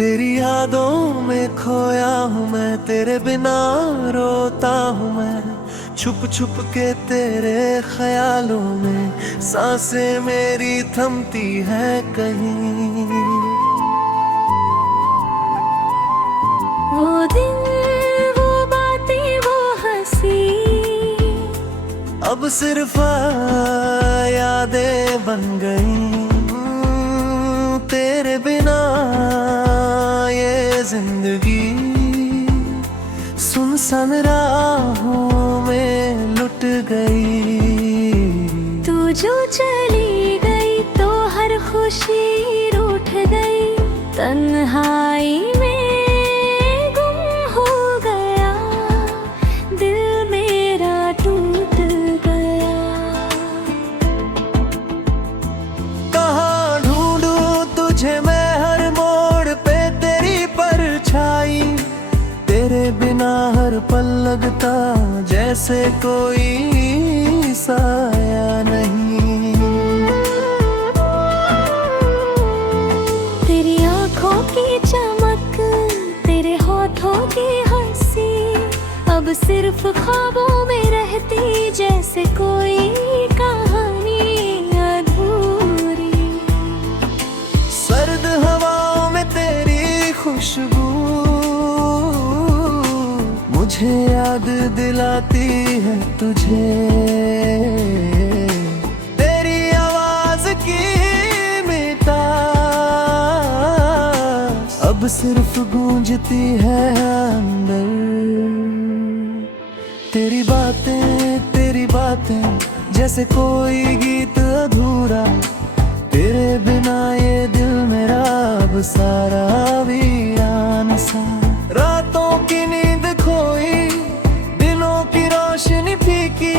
तेरी यादों में खोया हूँ मैं, तेरे बिना रोता हूँ मैं, छुप छुप के तेरे ख्यालों में सांसें मेरी थमती है कहीं। वो दिन, वो बातें, वो हंसी अब सिर्फ यादें बन गई। तेरे बिना ये जिंदगी सुनसान राहों में लुट गई। तू जो चली गई तो हर खुशी रूठ गई, तन्हाई में गुम हो गया, दिल मेरा टूट गया। कहाँ ढूंढूं तुझे मैं हर मोड़ पे तेरी परछाई, तेरे बिना हर पल लगता जैसे कोई साया नहीं। तेरी आँखों की चमक, तेरे होठों की हंसी अब सिर्फ ख्वाबों में रहती, जैसे कोई कहानी अधूरी। सर्द हवाओं में तेरी खुशबू मुझे याद दिलाती है तुझे। तेरी आवाज की मिठास अब सिर्फ गूंजती है अंदर। तेरी बातें जैसे कोई गीत अधूरा, तेरे बिना ये दिल मेरा अब सारा वीरान सा। रातों की नींद खोई, दिनों की रोशनी फीकी,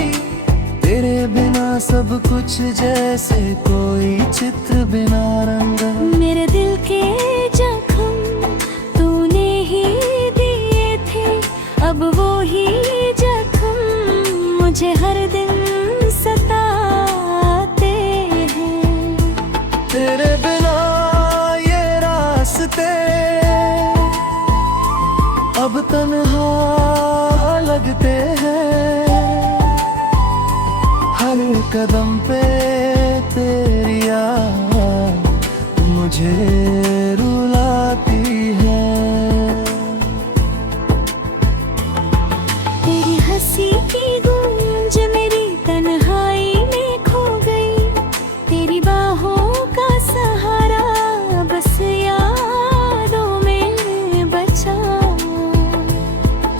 तेरे बिना सब कुछ जैसे कोई चित्र बिना रंगा। मेरे दिल के जख्म तूने ही दिए थे, अब वो ही जख्म मुझे हर दिन सताते हैं। तेरे बिना ये रास्ते अब तन्हा लगते हैं, हर कदम पे तेरी याद मुझे रुलाती है। तेरी हंसी की गूंज मेरी तन्हाई में खो गई, तेरी बाहों का सहारा बस यादों में बचा।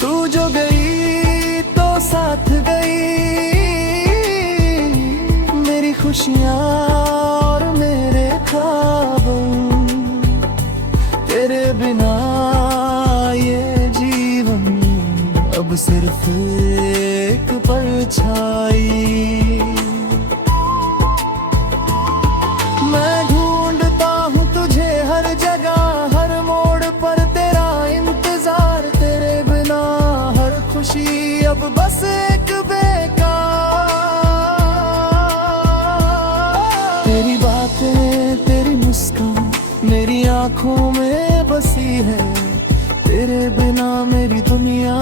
तू जो गई तो साथ गई मेरी खुशियाँ और मेरे ख्वाब। तेरे बिना ये जीवन अब सिर्फ एक परछाई। मैं ढूंढता हूँ तुझे हर जगह, हर मोड़ पर तेरा इंतजार, तेरे बिना हर खुशी अब बस एक बेकार। तेरी बातें, तेरी मुस्कान मेरी आंखों में बसी है, तेरे बिना मेरी दुनिया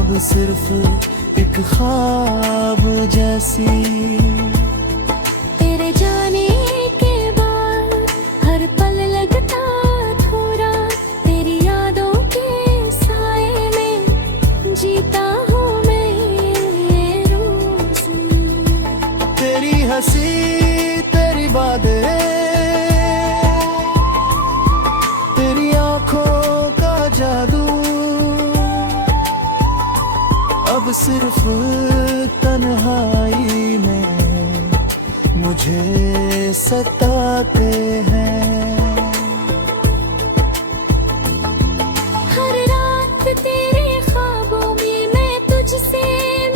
अब सिर्फ एक ख्वाब जैसी। तेरे जाने के बाद हर पल लगता थोड़ा, तेरी यादों के साए में जीता हूँ मैं रोज। तेरी हंसी, तेरी बातें, तेरी आंखों का जादू अब सिर्फ तन्हाई में मुझे सताते हैं। हर रात तेरे ख्वाबों में मैं तुझसे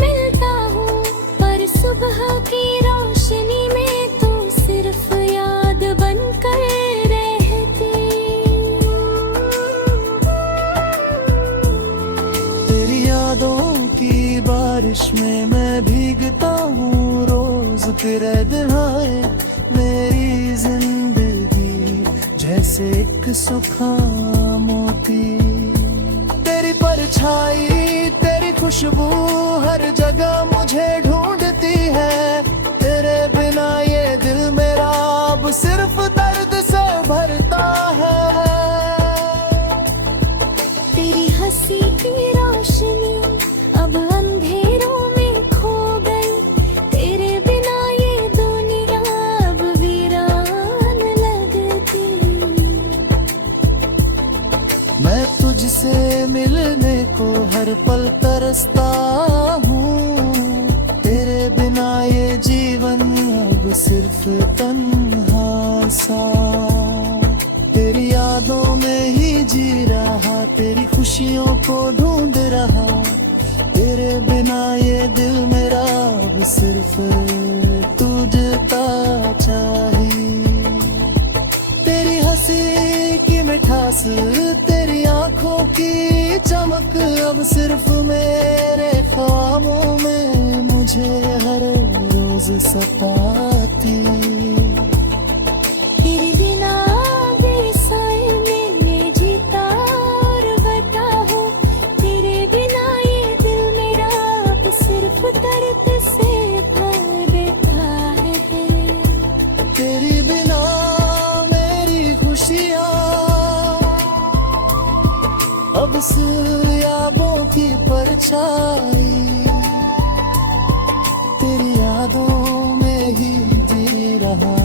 मिलता हूँ, पर सुबह की रोशनी में तू सिर्फ याद बनकर रहती। तेरी यादों की बारिश में मैं भीगता हूँ रोज, तेरे बिना मेरी जिंदगी जैसे एक सूखा मोती। तेरी परछाई तेरी खुशबू हर जगह मुझे ढूंढती है। तेरे बिना ये दिल मेरा अब सिर्फ दर्द से भरता है। तेरी हंसी की रोशनी अब अंधेरों में खो गई। तेरे बिना ये दुनिया अब वीरान लगती। मैं तुझसे मिलने को हर पल तरसता हूँ। तेरे बिना ये जीवन अब सिर्फ तन्हा सा। तेरी यादों में ही जी रहा, तेरी खुशियों को ढूंढ रहा। तेरे बिना ये दिल मेरा अब सिर्फ तुझका चाहिए। तेरी हंसी की मिठास तेरी आंखों की चमक अब सिर्फ मेरे ख्वाबों में मुझे हर रोज सताती। तेरे बिना बेसाए मैंने जीता और बताऊं। तेरे बिना ये दिल मेरा अब सिर्फ दर्द से भरता है। तेरी बिना मेरी खुशियाँ अब सिर्फ यादों की परछाई। तेरी यादों में ही जी रहा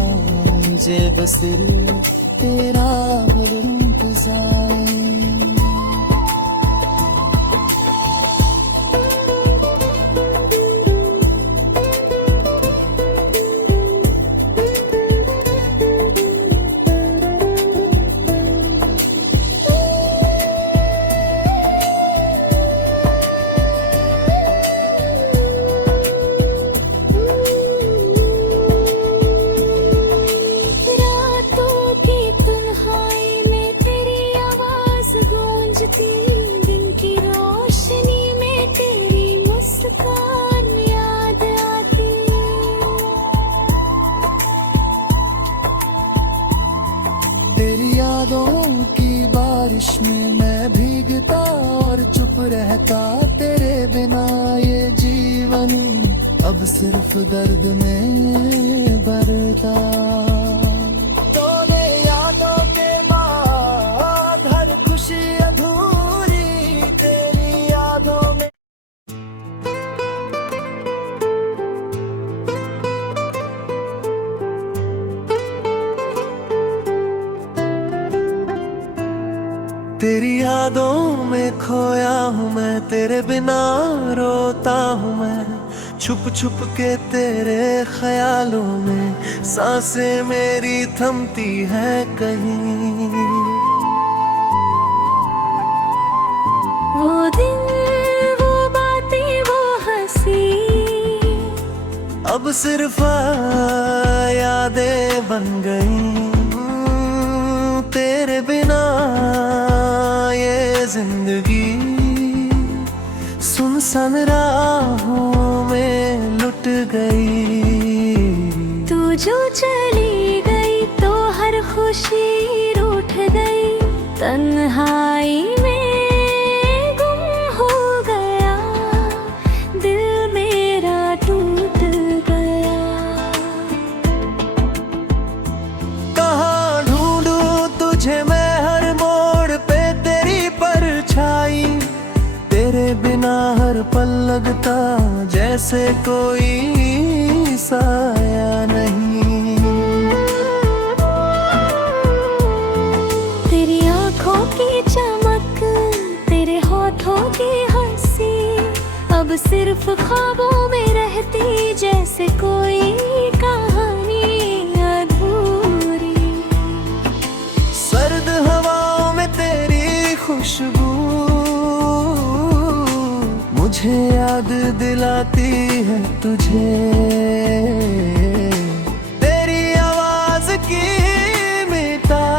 मुझे बस सिर्फ तेरा हर इंतज़ार। दिन की रोशनी में तेरी मुस्कान याद आती। तेरी यादों की बारिश में मैं भीगता और चुप रहता। तेरे बिना ये जीवन अब सिर्फ दर्द में भरता। तोने यादों के बाद हर खुशी अधूरी। तेरी यादों में तेरी यादों में खोया हूँ मैं, तेरे बिना रोता हूँ मैं। छुप छुप के तेरे ख्यालों में सांसें मेरी थमती है कहीं। वो दिन वो बातें वो हंसी अब सिर्फ यादें बन गई। तेरे बिना ये जिंदगी सुनसान राहों में लुट गई। तू जो चली गई तो हर खुशी रूठ गई। तन्हाई में गुम हो गया, दिल मेरा टूट गया। कहाँ ढूंढूं तुझे मैं हर मोड़ पे तेरी परछाई। तेरे बिना हर पल लगता जैसे कोई साया नहीं। तेरी आंखों की चमक, तेरे होठों की हंसी अब सिर्फ ख्वाबों में रहती। जैसे कोई कहानी अधूरी। सर्द हवाओं में तेरी खुशबू मुझे याद दिलाती है तुझे। तेरी आवाज की मिठास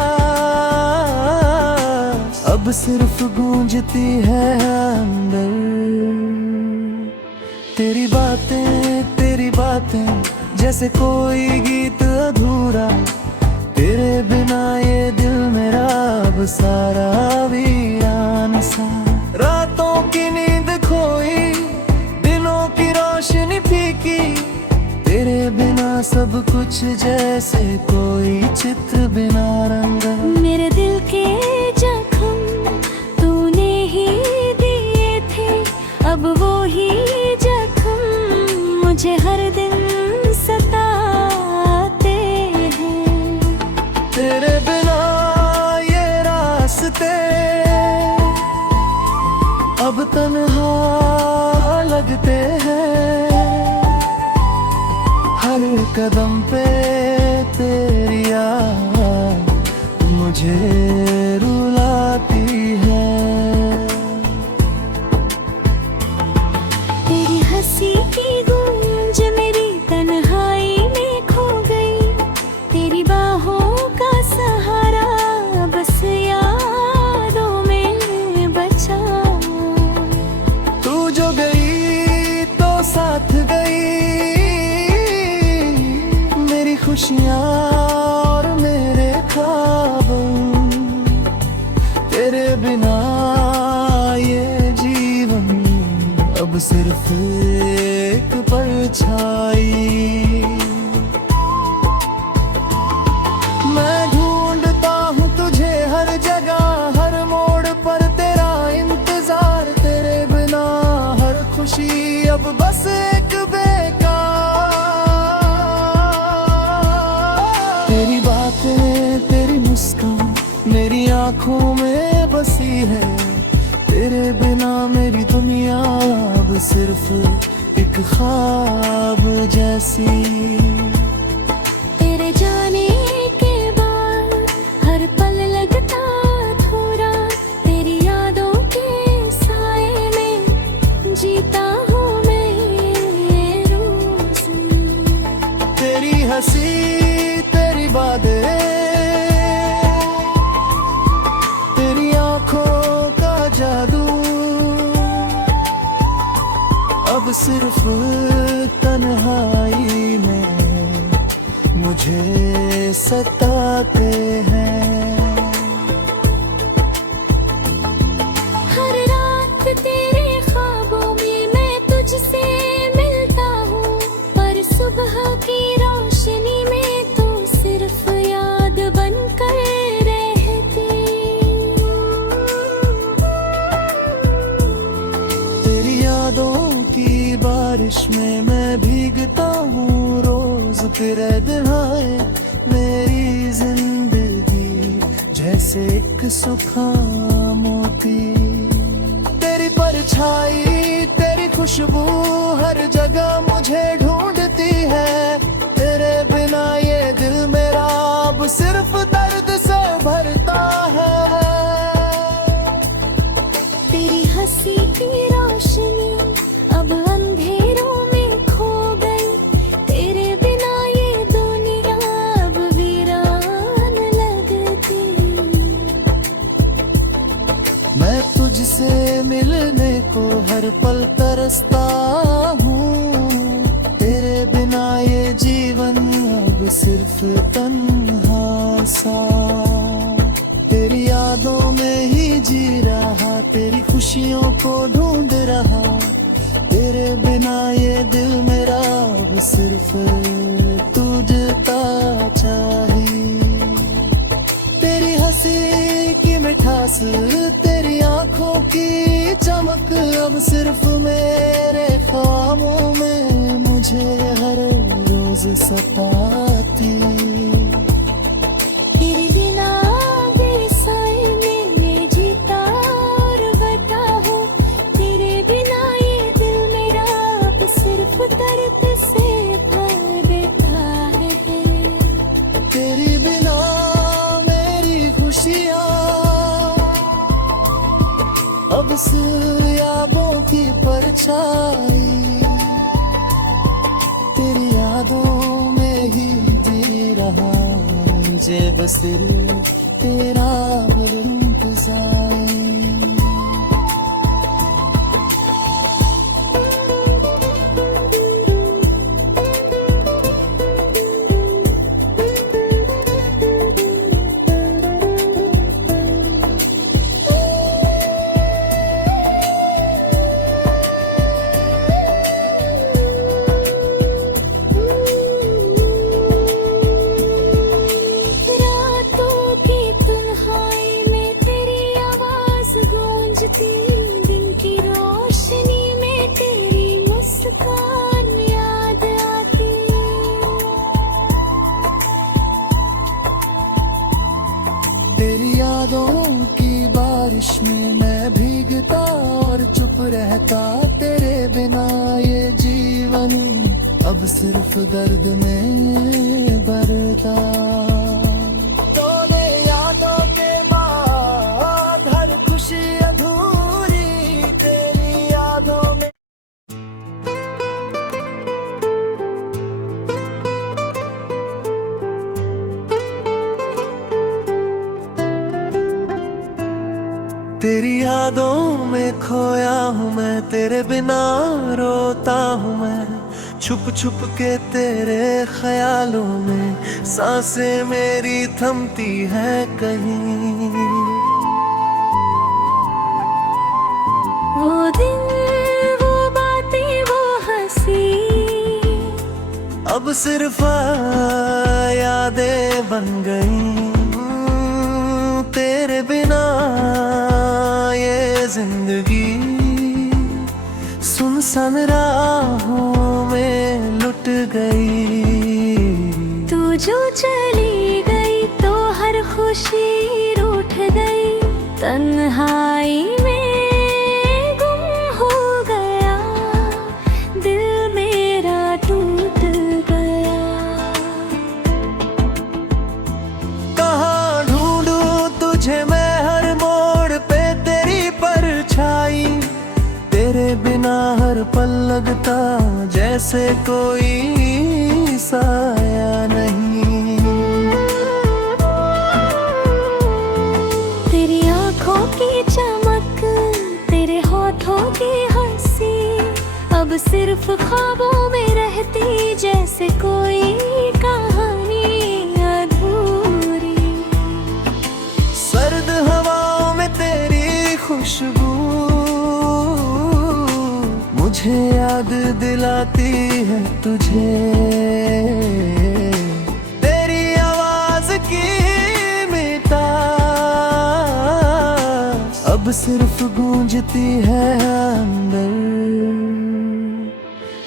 अब सिर्फ गूंजती है अंदर। तेरी बातें जैसे कोई गीत अधूरा। तेरे बिना ये दिल मेरा अब सारा वीरान सा। रातों की नींद खोई, दिनों की रोशनी फीकी, तेरे बिना सब कुछ जैसे कोई चित्र बिना रंगा। मेरे दिल के जख्म तूने ही दिए थे, अब वो ही जख्म मुझे हर दिन सताते हैं। तेरे बिना ये रास्ते अब तन्हा लगते हैं, हर कदम पे तेरी याद मुझे रुलाती है। तेरी हंसी की गूंज मेरी तन्हाई में खो गई, तेरी बाहों का सहारा बस यादों में बचा। तू जो गई तो साथ गई मेरी खुशियाँ और मेरे ख्वाब। तेरे बिना ये जीवन अब सिर्फ एक परछाई। मैं ढूंढता हूँ तुझे हर जगह, हर मोड़ पर तेरा इंतजार। तेरे बिना हर खुशी अब बस एक बेकार। तेरी बातें तेरी मुस्कान मेरी आंखों में बसी है, तेरे बिना मेरी दुनिया अब सिर्फ एक ख्वाब जैसी। तेरे जाने के बाद हर पल लगता थोड़ा, तेरी यादों के साए में जीता हूँ मैं रोज। तेरी हंसी तेरी बातें तेरी आंखों का जादू अब सिर्फ तन्हाई में मुझे सताते हैं। हर रात तेरे ख्वाबों में मैं तुझसे मिलता हूँ, पर सुबह की रोशनी में तू सिर्फ याद बनकर रहती। तेरी यादों की बारिश में मैं भीगता हूँ रोज। तेरे दिहाए मेरी जिंदगी जैसे एक सूखा मोती। तेरी परछाई तेरी खुशबू हर जगह मुझे ढूंढती है। तेरे बिना ये दिल मेरा अब सिर्फ दर्द से भरता है। तेरी हंसी की रोशनी अब अंधेरों में खो गई, तेरे बिना ये दुनिया अब वीरान लगती। मैं तुझसे मिलने को हर पल तरसता हूँ, तेरे बिना ये जीवन अब सिर्फ तन्हा सा। तेरी यादों में ही जी रहा, तेरी खुशियों को ढूंढ रहा। तेरे बिना ये दिल मेरा अब सिर्फ तुझता चाहिए। तेरी हंसी की मिठास तेरी आंखों की चमक अब सिर्फ मेरे ख्वाबों में मुझे हर रोज सताती। तेरे बिना तेरे साए में मैं जीता और बता हूँ, तेरे बिना ये दिल मेरा अब सिर्फ दर्द से भर देता है। तेरी बिना मेरी खुशियाँ अब यादों की परछाई। तेरी यादों में ही जी रहा मुझे बस तेरा इंतजार। तेरे बिना ये जीवन अब सिर्फ दर्द में भरता। तोने यादों के बाद हर खुशी अधूरी तेरी यादों में। तेरी यादों में खोया हूँ मैं, तेरे बिना रोता हूँ मैं, छुप छुप के तेरे ख्यालों में सांसें मेरी थमती है कहीं। वो दिन वो बातें वो हंसी अब सिर्फ यादें बन गई। तेरे बिना ये जिंदगी सुनसान राहों में लुट गई। तू जो चली गई तो हर खुशी रूठ गई, तन्हाई में गुम हो गया, दिल मेरा टूट गया। कहाँ ढूंढूं तुझे मैं हर मोड़ पे तेरी परछाई, तेरे बिना हर पल लगता जैसे कोई साया नहीं। तेरी आंखों की चमक, तेरे होठों की हंसी अब सिर्फ ख्वाबों में रहती, जैसे कोई कहानी अधूरी। सर्द हवाओं में तेरी खुशबू मुझे याद दिलाती है तुझे। तेरी आवाज की मिठास अब सिर्फ गूंजती है अंदर।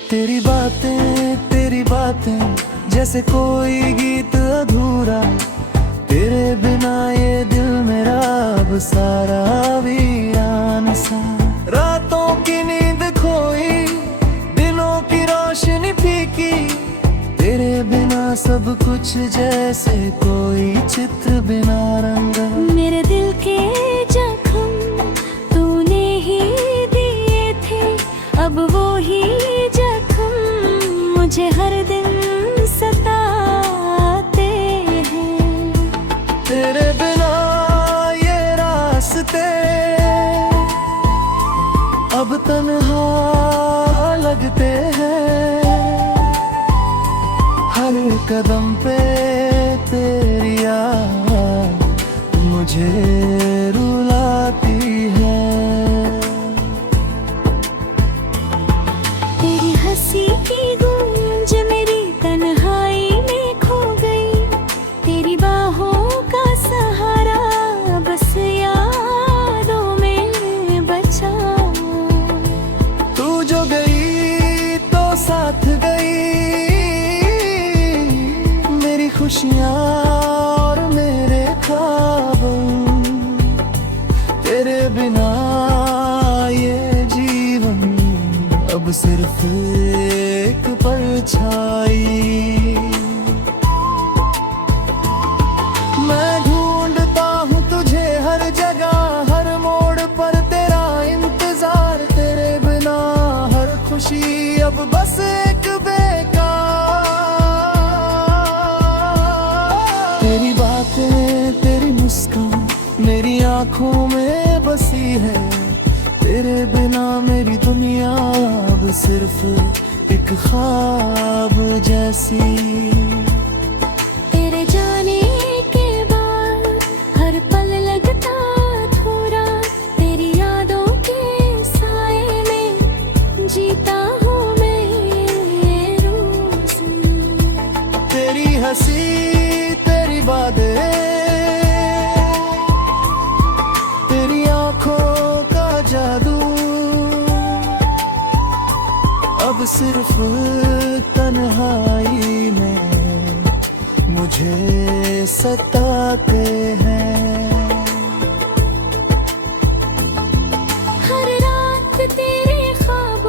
तेरी बातें जैसे कोई गीत अधूरा, तेरे बिना ये दिल मेरा अब सारा वीरान सा। रातों की नींद खोई, दिनों की रोशनी फीकी, तेरे बिना सब कुछ जैसे कोई चित्र बिना रंगा। मेरे दिल के जख्म तूने ही दिए थे, अब वो ही जख्म मुझे हर दिन सताते हैं। तेरे बिना ये रास्ते अब तन्हा लगते हैं, हर कदम पे तेरी याद मुझे रुलाती है। तेरी हंसी की गूंज मेरी तन्हाई में खो गई, तेरी बाहों का सहारा बस यादों में बचा। तू जो गई तो साथ गई मेरी खुशियाँ और मेरे ख्वाब। तेरे बिना ये जीवन अब सिर्फ एक परछाई। मैं ढूंढता हूँ तुझे हर जगह, हर मोड़ पर तेरा इंतजार, तेरे बिना हर खुशी अब बस एक बेकार। तेरी बातें तेरी मुस्कान मेरी आंखों में बसी है, तेरे बिना मेरी दुनिया अब सिर्फ एक ख्वाब जैसी। तेरे जाने के बाद हर पल लगता अधूरा, तेरी यादों के साए में जीता हूँ मैं रोज। तेरी हंसी तेरी बातें तेरी आंखों का जादू अब सिर्फ तन्हाई में मुझे सताते हैं। हर रात तेरे ख्वाब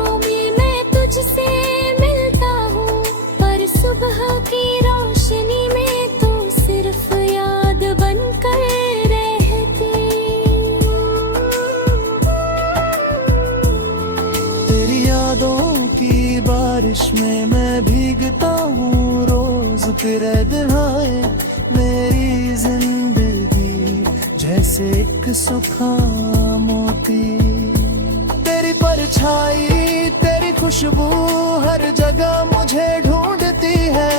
बारिश में मैं भीगता हूँ रोज, तेरे बिहाए मेरी जिंदगी जैसे एक सूखा मोती। तेरी परछाई तेरी खुशबू हर जगह मुझे ढूंढती है,